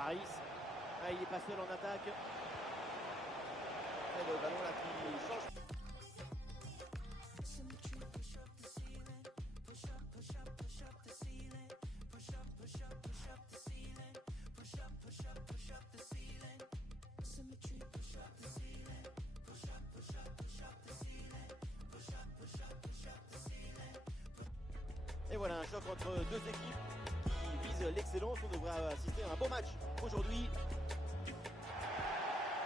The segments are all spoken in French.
Paris. Ah, il est pas seul en attaque. Et le ballon là qui change. Et voilà un choc entre deux équipes qui visent l'excellence. On devrait assister à un beau match aujourd'hui.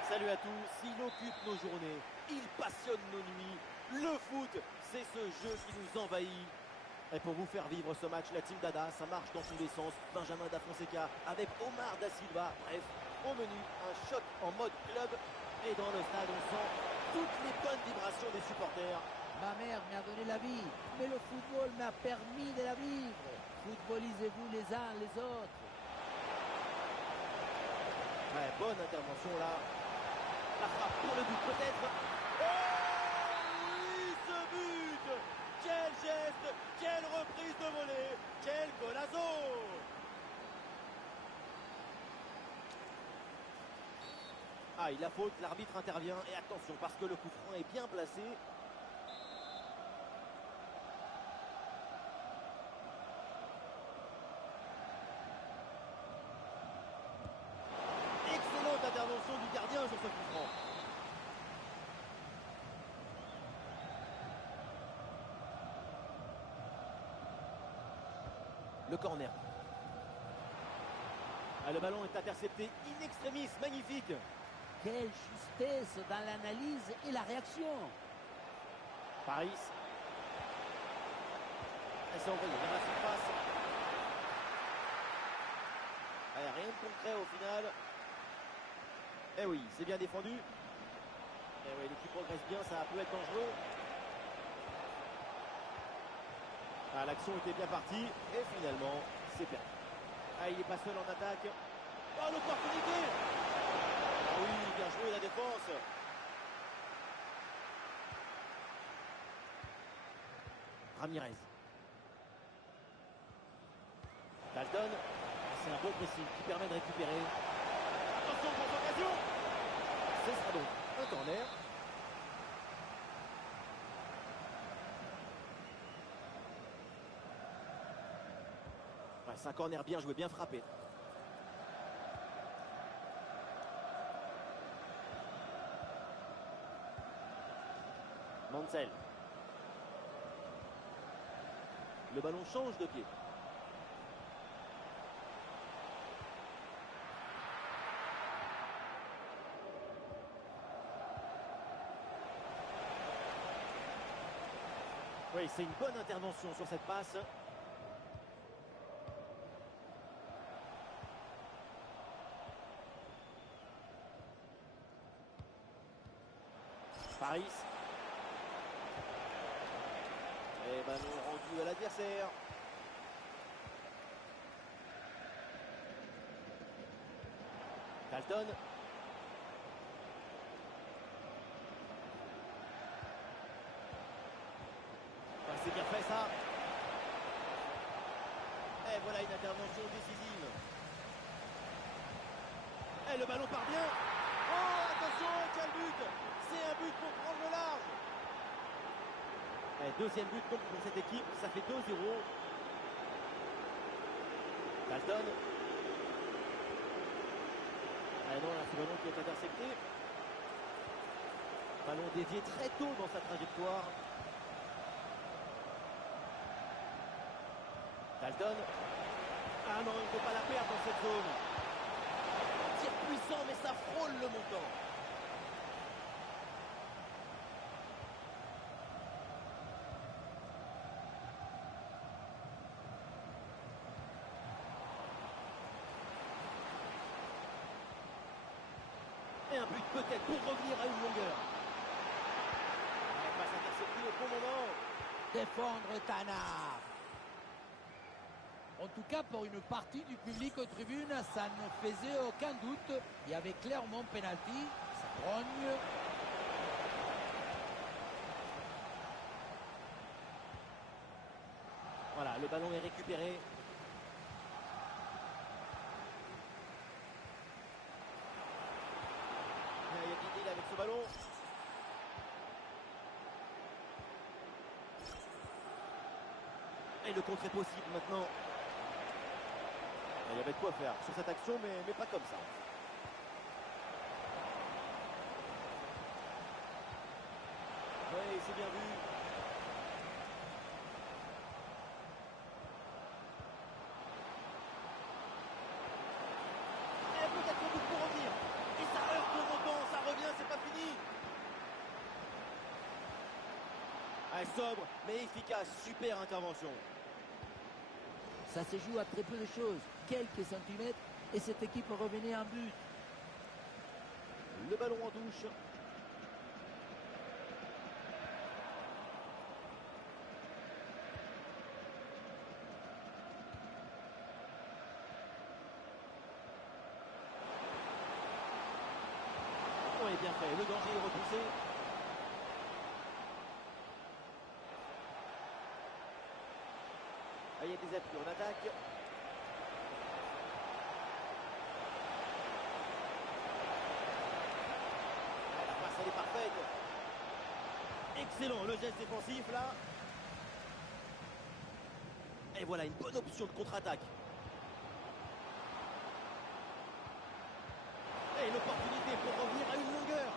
Salut à tous, il occupe nos journées, il passionne nos nuits. Le foot, c'est ce jeu qui nous envahit. Et pour vous faire vivre ce match, la team Dada, ça marche dans tous les sens. Benjamin Da Fonseca avec Omar Da Silva. Bref, au menu, un choc en mode club. Et dans le stade, on sent toutes les bonnes vibrations des supporters. Ma mère m'a donné la vie, mais le football m'a permis de la vivre. Footballisez-vous les uns les autres. Ouais, bonne intervention là. La frappe pour le but peut-être. Oh oui, ce but! Quel geste! Quelle reprise de volée! Quel golazo! Ah, il a faute, l'arbitre intervient. Et attention, parce que le coup franc est bien placé. Excellente intervention du gardien sur ce coup franc. Le corner. Ah, le ballon est intercepté in extremis, magnifique. Quelle justesse dans l'analyse et la réaction. Paris. Elle s'est envoyée vers la surface. Allez, rien de concret au final. Eh oui, c'est bien défendu. Eh oui, l'équipe progresse bien, ça peut être dangereux. Ah, l'action était bien partie. Et finalement, c'est perdu. Ah, il n'est pas seul en attaque. Oh, l'opportunité! Ah oui, bien joué la défense. Ramirez. Dalton. C'est un bon pressing qui permet de récupérer. Attention, grande occasion. Ce sera donc un corner. Ouais, c'est un corner bien joué, bien frappé. Mansell. Le ballon change de pied. Oui, c'est une bonne intervention sur cette passe. Paris. Et ballon rendu à l'adversaire. Dalton. Ah, c'est bien fait ça. Et voilà une intervention décisive. Et le ballon part bien. Oh, attention, quel but! C'est un but pour prendre le large. Et deuxième but donc pour cette équipe, ça fait 2-0. Dalton. Ah non, là c'est le ballon qui est intercepté. Ballon dévié très tôt dans sa trajectoire. Dalton. Ah non, il ne faut pas la perdre dans cette zone. Tir puissant, mais ça frôle le montant. Et un but peut-être pour revenir à une longueur. Elle passe interceptée au bon moment. Défendre Tanard. En tout cas, pour une partie du public aux tribunes, ça ne faisait aucun doute. Il y avait clairement penalty. Ça grogne. Voilà, le ballon est récupéré. Et le contre est possible maintenant. Il y avait de quoi faire sur cette action, mais pas comme ça. Oui, c'est bien vu. Et peut-être qu'on peut revenir. Et ça heurte le montant, ça revient, c'est pas fini. Ah, sobre, mais efficace, super intervention. Ça se joue à très peu de choses, quelques centimètres, et cette équipe revenait en but. Le ballon en touche. Oui, bien fait, le danger est repoussé. Ah, il y a des appuis en attaque. Ah, la passe, elle est parfaite. Excellent, le geste défensif là. Et voilà, une bonne option de contre-attaque. Et l'opportunité pour revenir à une longueur.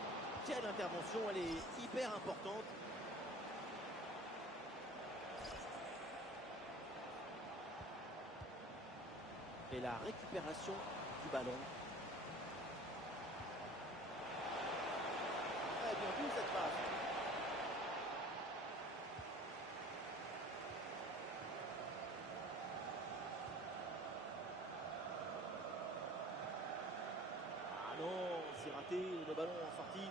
Quelle intervention, elle est hyper importante. Et la récupération du ballon. Ah, bien vu cette passe. Ah non, c'est raté, le ballon en sortie.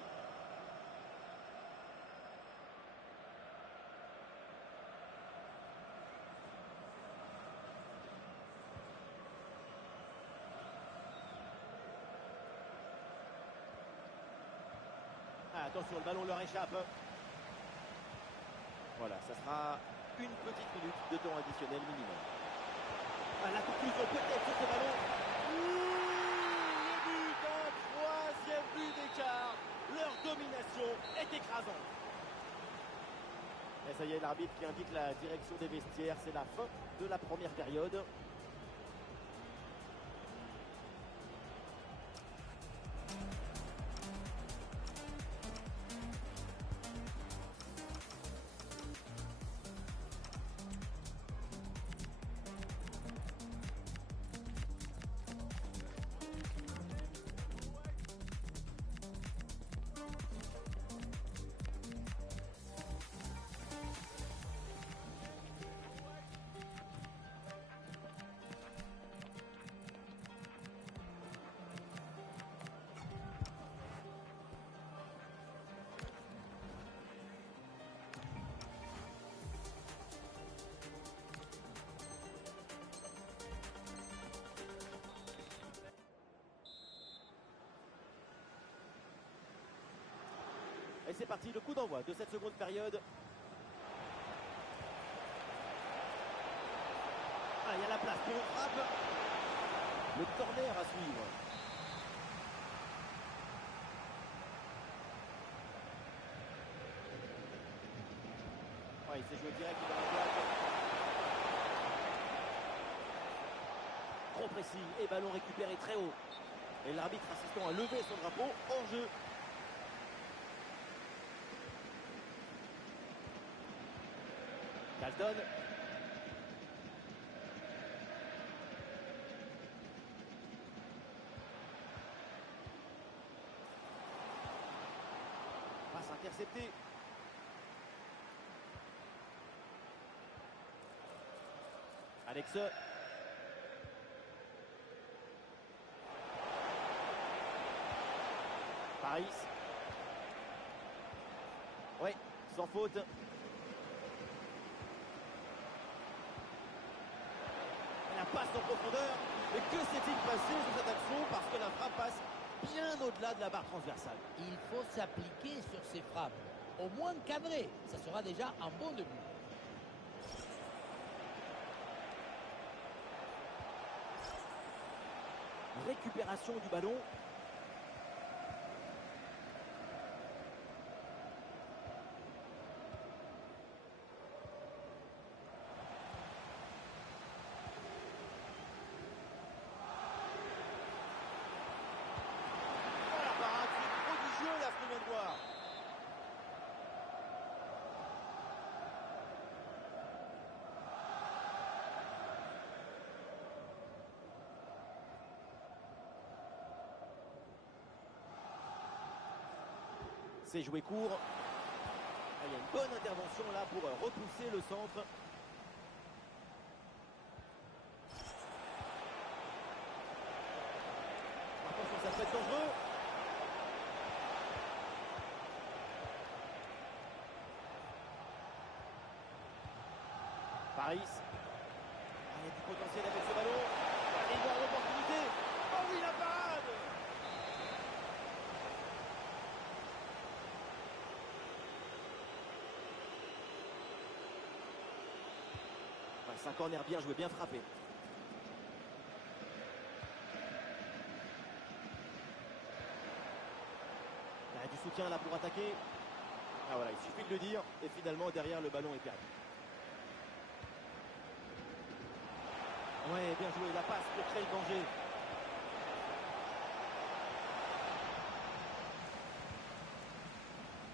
Ah, attention, le ballon leur échappe. Voilà, ça sera une petite minute de temps additionnel minimum. Ah, la conclusion peut-être sur ce ballon. Ouh, le but, un troisième but d'écart. Leur domination est écrasante. Et ça y est, l'arbitre qui indique la direction des vestiaires. C'est la fin de la première période. Et c'est parti, le coup d'envoi de cette seconde période. Ah, il y a la place pour une frappe. Le corner à suivre. Ouais, il s'est joué direct dans la boîte. Trop précis et ballon récupéré très haut. Et l'arbitre assistant a levé son drapeau hors jeu. Dalton. Passe interceptée. Alex. Paris. Oui, sans faute. La passe en profondeur. Mais que s'est-il passé sur cette action? Parce que la frappe passe bien au-delà de la barre transversale. Il faut s'appliquer sur ces frappes. Au moins cadré, ça sera déjà un bon début. Récupération du ballon. C'est joué court. Ah, il y a une bonne intervention là pour repousser le centre. Attention, ça peut être dangereux. Paris. Ah, il y a du potentiel avec ce ballon. Ah, énorme opportunité. Oh oui, la parade. Ouais, c'est un corner bien joué, bien frappé. Il y a du soutien là pour attaquer. Ah voilà, il suffit de le dire. Et finalement, derrière, le ballon est perdu. Ouais, bien joué, la passe pour créer le danger.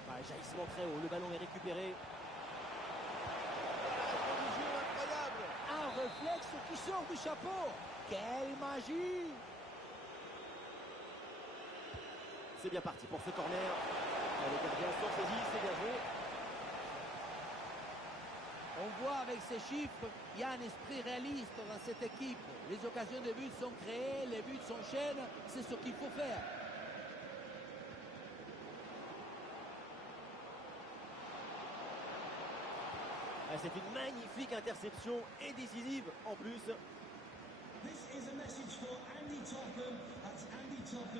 Ouais, jaillissement très haut, le ballon est récupéré. Ah, du jeu incroyable. Un réflexe qui sort du chapeau. Quelle magie! C'est bien parti pour ce corner. Les gardiens sont saisis, c'est bien joué. On voit avec ces chiffres, il y a un esprit réaliste dans cette équipe. Les occasions de but sont créées, les buts s'enchaînent, c'est ce qu'il faut faire. Ah, c'est une magnifique interception et décisive en plus.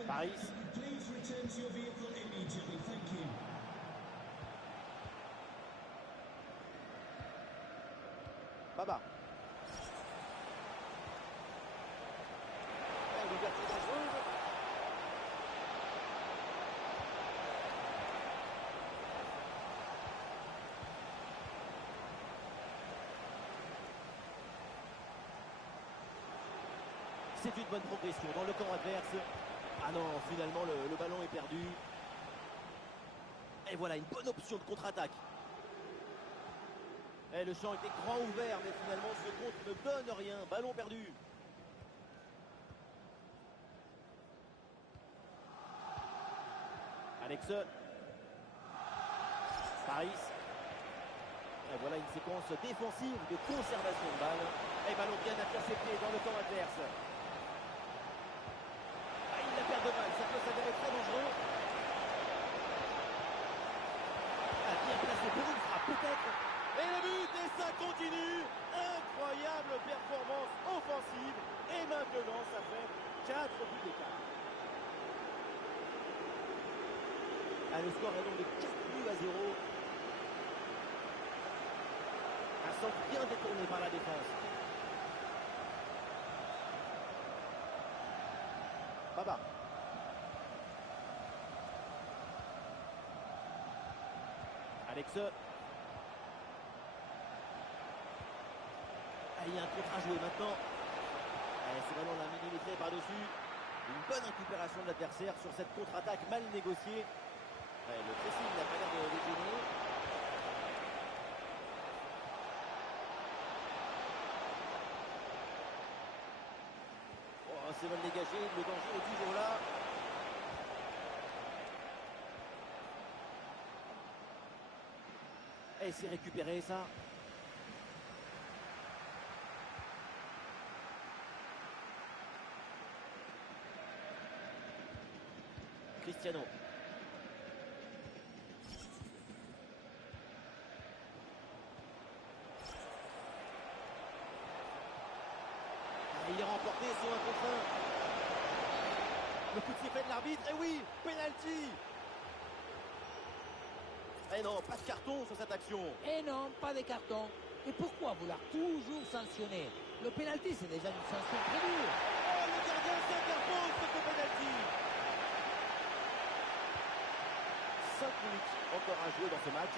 Paris. Baba. L'ouverture dangereuse. C'est une bonne progression dans le camp adverse. Ah non, finalement le ballon est perdu. Et voilà une bonne option de contre-attaque. Et le champ était grand ouvert, mais finalement ce contre ne donne rien. Ballon perdu. Alex. Paris. Et voilà une séquence défensive de conservation de balle. Et ballon bien intercepté dans le camp adverse. Ah, il la perd de balle, ça peut s'avérer très dangereux. Ah, bien placé pour une frappe peut-être. Et le but, et ça continue. Incroyable performance offensive. Et maintenant, ça fait 4 buts d'écart. Ah, le score est donc de 4-0. Un centre bien détourné par la défense. Baba. Alex. Ah, il y a un contre à jouer maintenant. Ce ballon l'a millimétré par-dessus. Une bonne récupération de l'adversaire sur cette contre-attaque mal négociée. Le pressing n'a pas l'air de gêner. Oh, c'est mal dégagé, le danger est toujours là. Et c'est récupéré ça. Cristiano. Il est remporté sur un contre 1. Le coup de sifflet de l'arbitre. Et oui, penalty. Et non, pas de carton sur cette action. Et non, pas de carton. Et pourquoi vouloir toujours sanctionner? Le pénalty, c'est déjà une sanction très dure. Oh, le gardien s'interpose sur ce penalty. 5 minutes encore à jouer dans ce match.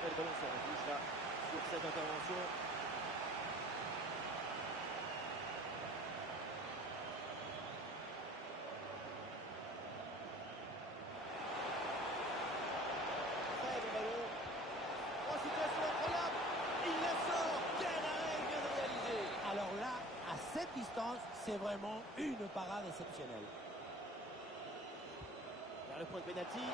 Et le ballon se retouche là sur cette intervention. Très bon ballon. Oh, situation incroyable. Il la sort. Quel arrêt il vient de réaliser. Alors là, à cette distance, c'est vraiment une parade exceptionnelle. le point de pénalty. Et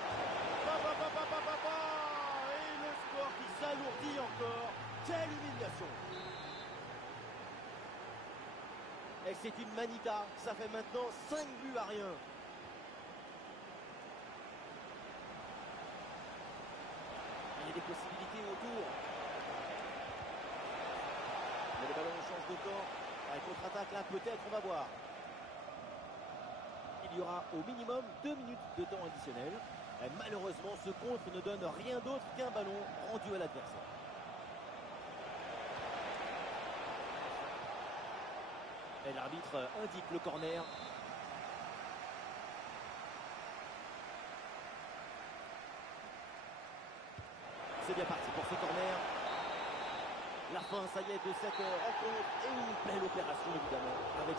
le score qui s'alourdit encore. Quelle humiliation! Et c'est une manita. Ça fait maintenant 5 buts à rien. Il y a des possibilités autour. Mais le ballon change de camp. Un contre-attaque là, peut-être, on va voir. Il y aura au minimum 2 minutes de temps additionnel. Et malheureusement, ce contre ne donne rien d'autre qu'un ballon rendu à l'adversaire. Et l'arbitre indique le corner. C'est bien parti pour ce corner. La fin, ça y est, de cette rencontre. Et une belle opération, évidemment. Avec